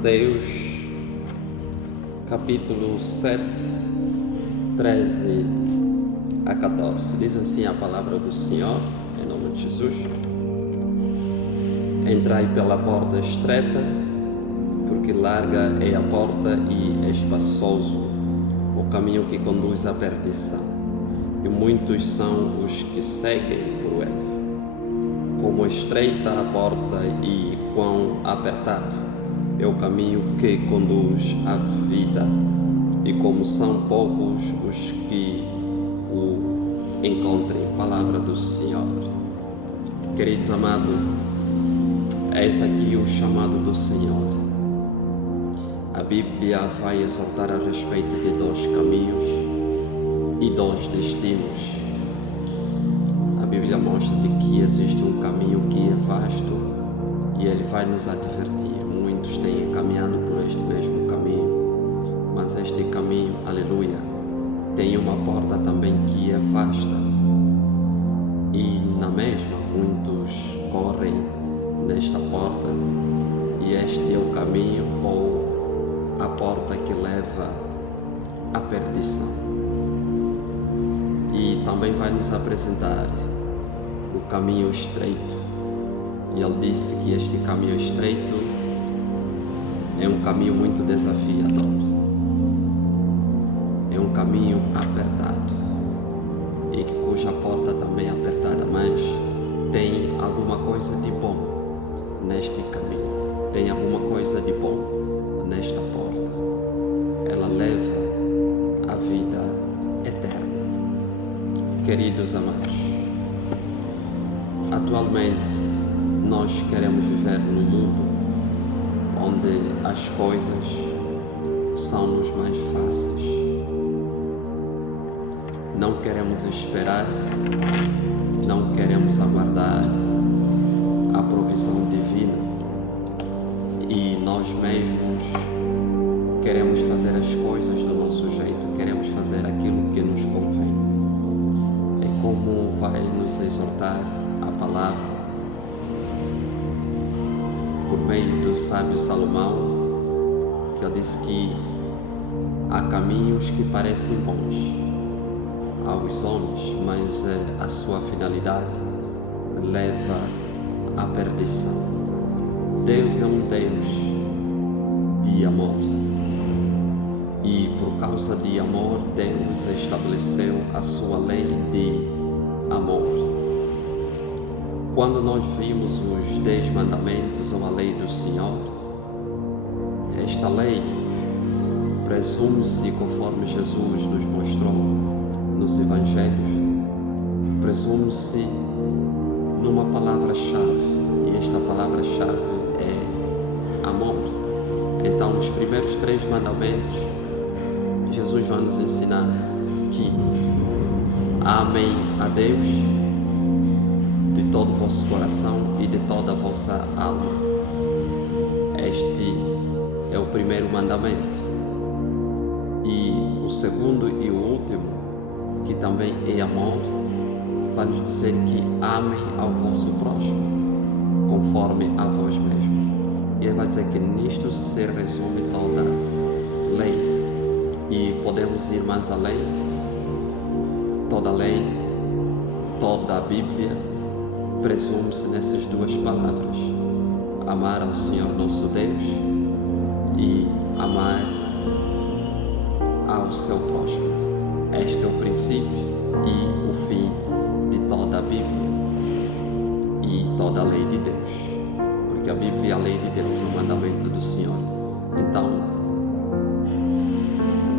Mateus, capítulo 7, 13 a 14. Diz assim a palavra do Senhor, em nome de Jesus. Entrai pela porta estreita, porque larga é a porta e espaçoso o caminho que conduz à perdição, e muitos são os que seguem por ele. Como estreita a porta e quão apertado é o caminho que conduz à vida, e como são poucos os que o encontrem. Palavra do Senhor. Queridos amados, eis aqui o chamado do Senhor. A Bíblia vai exortar a respeito de dois caminhos e dois destinos. A Bíblia mostra de que existe um caminho que é vasto e ele vai nos advertir. Muitos têm caminhado por este mesmo caminho, mas este caminho, aleluia, tem uma porta também que é vasta, e na mesma muitos correm nesta porta, e este é o caminho ou a porta que leva à perdição. E também vai nos apresentar o caminho estreito, e ele disse que este caminho estreito é um caminho muito desafiador, é um caminho apertado, e cuja porta também é apertada, mas tem alguma coisa de bom neste caminho, tem alguma coisa de bom nesta porta. Ela leva à vida eterna. Queridos amados, atualmente nós queremos viver num mundo onde as coisas são-nos mais fáceis. Não queremos esperar, não queremos aguardar a provisão divina, e nós mesmos queremos fazer as coisas do nosso jeito, queremos fazer aquilo que nos convém. É como vai nos exortar a palavra por meio do sábio Salomão, que ele disse que há caminhos que parecem bons aos homens, mas a sua finalidade leva à perdição. Deus é um Deus de amor, e por causa de amor Deus estabeleceu a sua lei de amor. Quando nós vimos os 10 mandamentos ou a lei do Senhor, esta lei presume-se, conforme Jesus nos mostrou nos Evangelhos, presume-se numa palavra-chave, e esta palavra-chave é amor. Então, os primeiros 3 mandamentos, Jesus vai nos ensinar que amem a Deus de todo o vosso coração e de toda a vossa alma. Este é o primeiro mandamento. E o segundo e o último, que também é amor, vai nos dizer que amem ao vosso próximo conforme a vós mesmo. E ele vai dizer que nisto se resume toda a lei. E podemos ir mais além. Toda a lei, toda a Bíblia presume-se nessas 2 palavras: amar ao Senhor nosso Deus e amar ao seu próximo. Este é o princípio e o fim de toda a Bíblia e toda a lei de Deus, porque a Bíblia é a lei de Deus, o mandamento do Senhor. Então,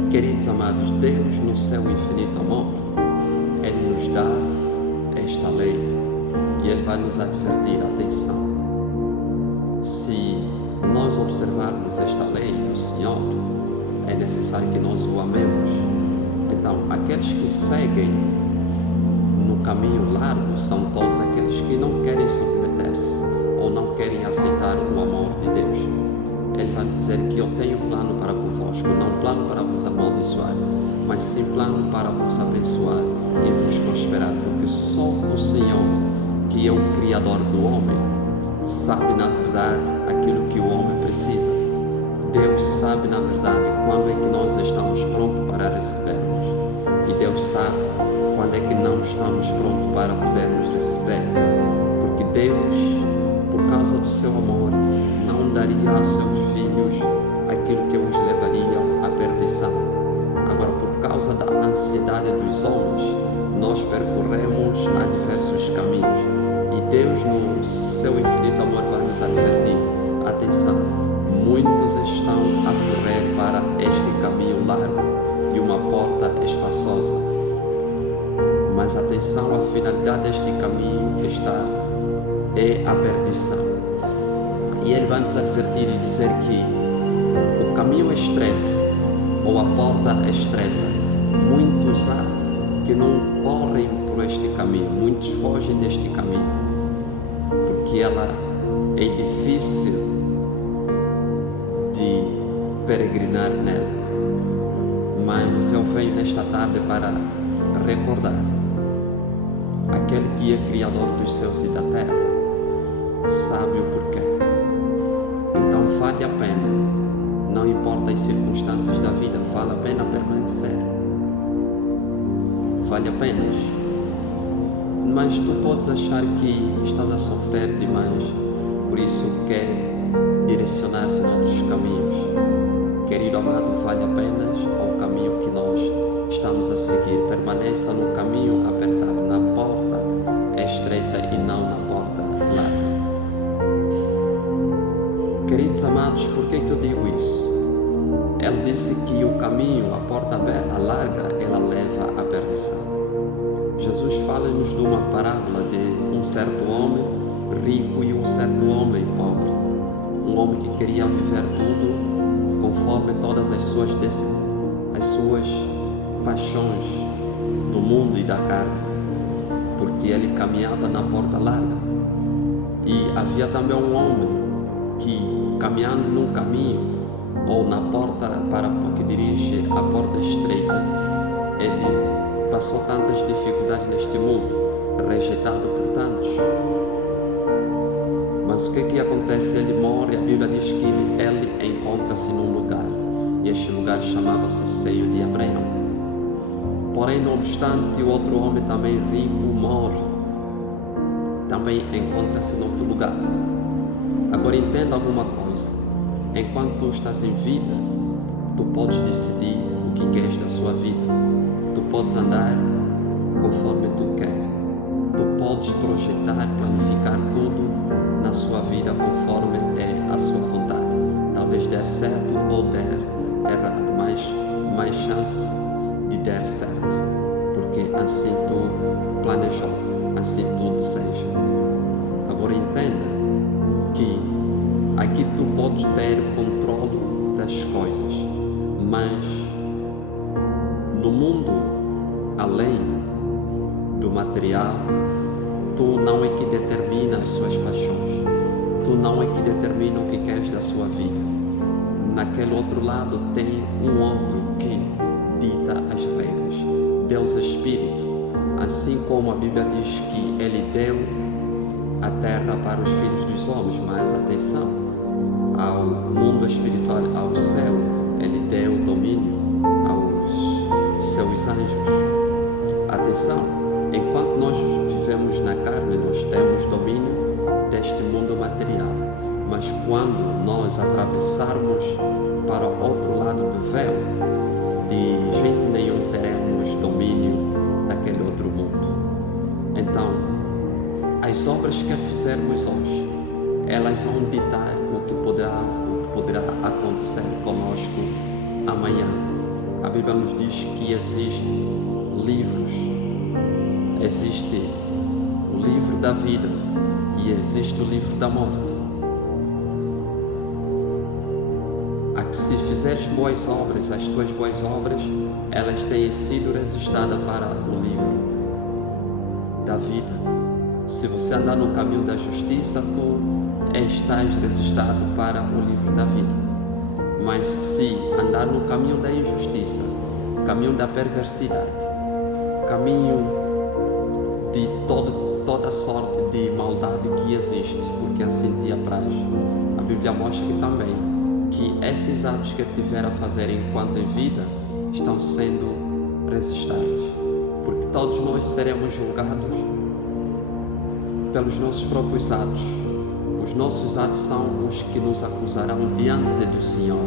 queridos amados, Deus, no seu infinito amor, Ele nos dá esta lei, e Ele vai nos advertir: atenção, se nós observarmos esta lei do Senhor, é necessário que nós o amemos. Então, aqueles que seguem no caminho largo são todos aqueles que não querem submeter-se ou não querem aceitar o amor de Deus. Ele vai dizer que eu tenho plano para convosco, não plano para vos amaldiçoar, mas sim plano para vos abençoar e vos prosperar, porque só o Senhor, que é o Criador do homem, sabe na verdade aquilo que o homem precisa. Deus sabe, na verdade, quando é que nós estamos prontos para recebermos. E Deus sabe quando é que não estamos prontos para podermos receber. Porque Deus, por causa do seu amor, não daria a seus filhos aquilo que os levariam à perdição. Agora, por causa da ansiedade dos homens, nós percorremos a diversos caminhos. E Deus, no seu infinito amor, vai nos advertir. Atenção, muitos estão a correr para este caminho largo e uma porta espaçosa. Mas atenção, a finalidade deste caminho é a perdição. E Ele vai nos advertir e dizer que o caminho é estreito, ou a porta é estreita. Muitos há que não correm por este caminho, muitos fogem deste caminho, porque ela é difícil de peregrinar nela. Mas eu venho nesta tarde para recordar aquele que é Criador dos céus e da terra, sabe o porquê. Então vale a pena, não importa as circunstâncias da vida, vale a pena permanecer. Vale a pena. Mas tu podes achar que estás a sofrer demais, por isso quer direcionar-se em outros caminhos. Querido amado, vale a pena o caminho que nós estamos a seguir. Permaneça no caminho apertado, na porta estreita e não na porta larga. Queridos amados, por que eu digo isso? Ele disse que o caminho, a porta larga, ela leva à perdição. Jesus fala-nos de uma parábola de um certo homem rico e um certo homem pobre. Um homem que queria viver tudo conforme todas as suas paixões do mundo e da carne, porque ele caminhava na porta larga. E havia também um homem que, caminhando num caminho ou na porta que dirige a porta estreita, ele passou tantas dificuldades neste mundo, rejeitado por tantos. Mas o que acontece? Ele morre. A Bíblia diz que ele encontra-se num lugar, e este lugar chamava-se Seio de Abraão. Porém, não obstante, o outro homem também rico morre, também encontra-se no outro lugar. Agora entenda alguma coisa: enquanto tu estás em vida, tu podes decidir o que queres da sua vida. Tu podes andar conforme tu queres. Tu podes projetar, planificar tudo na sua vida conforme é a sua vontade. Talvez der certo ou der errado, mas mais chance de der certo, porque assim tu planejou, assim tu deseja. Agora entenda que aqui tu podes ter controle das coisas, mas no mundo além do material, tu não é que determina as suas paixões, tu não é que determina o que queres da sua vida. Naquele outro lado tem um outro que dita as regras. Deus é Espírito, assim como a Bíblia diz que Ele deu a terra para os filhos dos homens, mas atenção, ao mundo espiritual, ao céu, Ele deu domínio aos seus anjos. Atenção, enquanto nós vivemos na carne, nós temos domínio deste mundo material, mas quando nós atravessarmos para o outro lado do véu, de jeito nenhum teremos domínio daquele outro mundo. Então, as obras que fizermos hoje, elas vão ditar o que poderá acontecer conosco amanhã. A Bíblia nos diz que existe livros, existe o livro da vida e existe o livro da morte. Se fizeres boas obras, as tuas boas obras, elas têm sido registradas para o livro da vida. Se você andar no caminho da justiça, tu estás registrado para o livro da vida. Mas se andar no caminho da injustiça, caminho da perversidade, caminho de toda sorte de maldade que existe, porque assim te apraz, a Bíblia mostra que também que que esses atos que ele tiver a fazer enquanto em vida estão sendo registrados, porque todos nós seremos julgados pelos nossos próprios atos. Os nossos atos são os que nos acusarão diante do Senhor,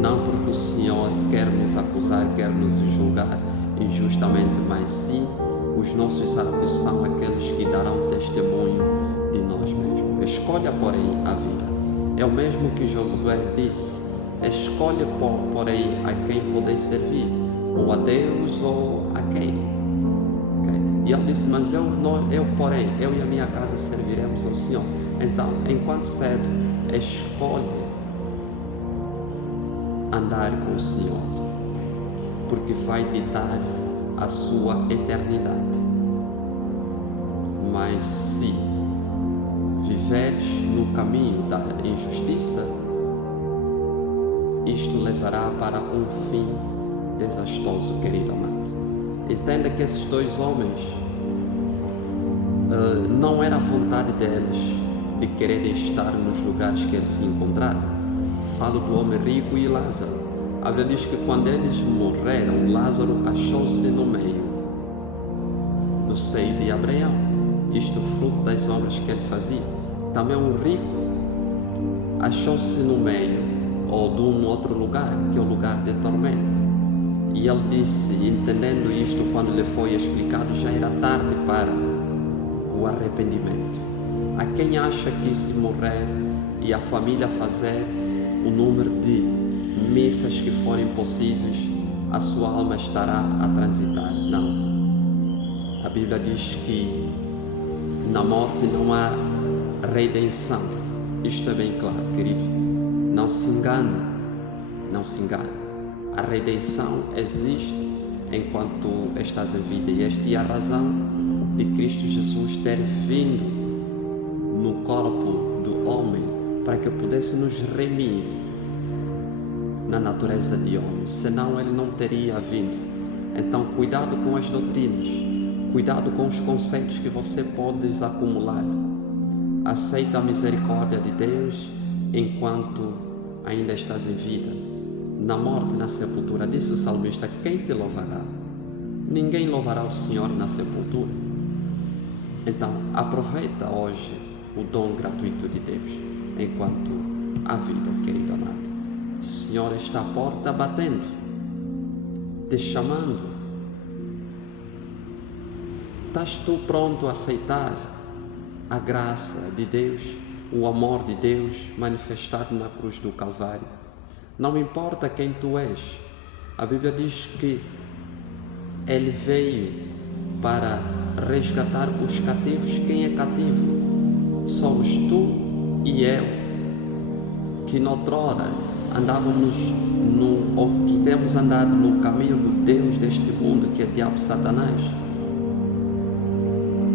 não porque o Senhor quer nos acusar, quer nos julgar injustamente, mas sim os nossos atos são aqueles que darão testemunho de nós mesmos. Escolha, porém, a vida. É o mesmo que Josué disse: escolhe, porém, a quem podeis servir, ou a Deus ou a quem. Okay? E ele disse: mas porém, eu e a minha casa serviremos ao Senhor. Então, enquanto serve, escolhe andar com o Senhor, porque vai ditar a sua eternidade. Mas se viveres no caminho da injustiça, isto levará para um fim desastroso, querido amado. Entenda que esses dois homens, não era a vontade deles de quererem estar nos lugares que eles se encontraram. Falo do homem rico e Lázaro. A Bíblia diz que quando eles morreram, Lázaro achou-se no meio do seio de Abraão. Isto fruto das obras que ele fazia. Também o rico achou-se no meio ou de um outro lugar, que é o lugar de tormento. E ele disse, entendendo isto, quando lhe foi explicado, já era tarde para o arrependimento. A quem acha que se morrer e a família fazer o número de missas que forem possíveis, a sua alma estará a transitar? Não. A Bíblia diz que na morte não há redenção. Isto é bem claro, querido. Não se engane, não se engane. A redenção existe enquanto estás em vida, e esta é a razão de Cristo Jesus ter vindo no corpo do homem, para que pudesse nos remir na natureza de homem, senão ele não teria vindo. Então, cuidado com as doutrinas, cuidado com os conceitos que você pode acumular. Aceita a misericórdia de Deus enquanto ainda estás em vida. Na morte e na sepultura, disse o salmista: quem te louvará? Ninguém louvará o Senhor na sepultura. Então, aproveita hoje o dom gratuito de Deus enquanto há vida, querido amado. O Senhor está à porta batendo, te chamando. Estás tu pronto a aceitar a graça de Deus, o amor de Deus manifestado na cruz do Calvário? Não importa quem tu és, a Bíblia diz que Ele veio para resgatar os cativos. Quem é cativo? Somos tu e eu, que noutrora andávamos ou que temos andado no caminho do Deus deste mundo, que é o diabo Satanás.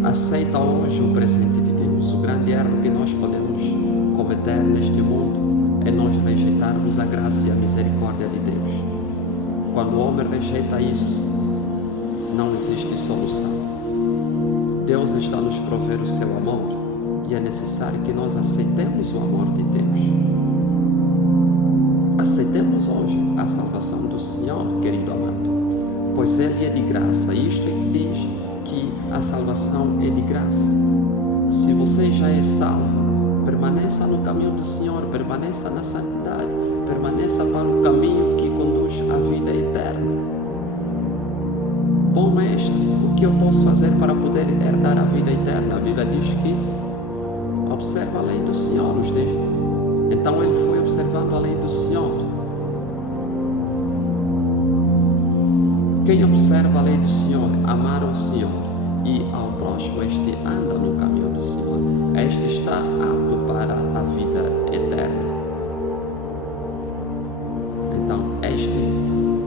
Aceita hoje o presente de Deus. O grande erro que nós podemos cometer neste mundo é nós rejeitarmos a graça e a misericórdia de Deus. Quando o homem rejeita isso, não existe solução. Deus está a nos prover o seu amor, e é necessário que nós aceitemos o amor de Deus. Aceitemos hoje a salvação do Senhor, querido amado, pois Ele é de graça. Isto é que diz que a salvação é de graça. Se você já é salvo, permaneça no caminho do Senhor, permaneça na santidade, permaneça para o caminho que conduz à vida eterna. Bom mestre, o que eu posso fazer para poder herdar a vida eterna? A Bíblia diz que observa a lei do Senhor. Então ele foi observando a lei do Senhor. Quem observa a lei do Senhor, amar o Senhor e ao próximo, este anda no caminho do Senhor. Este está apto para a vida eterna. Então, este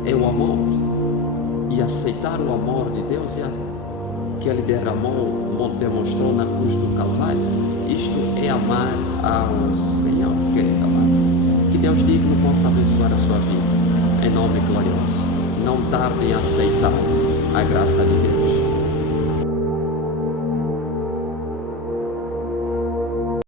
é o amor. E aceitar o amor de Deus que Ele derramou, demonstrou na cruz do Calvário. Isto é amar ao Senhor, querido amado. Que Deus digno possa abençoar a sua vida. Em nome glorioso. Não tarde em aceitar a graça de Deus.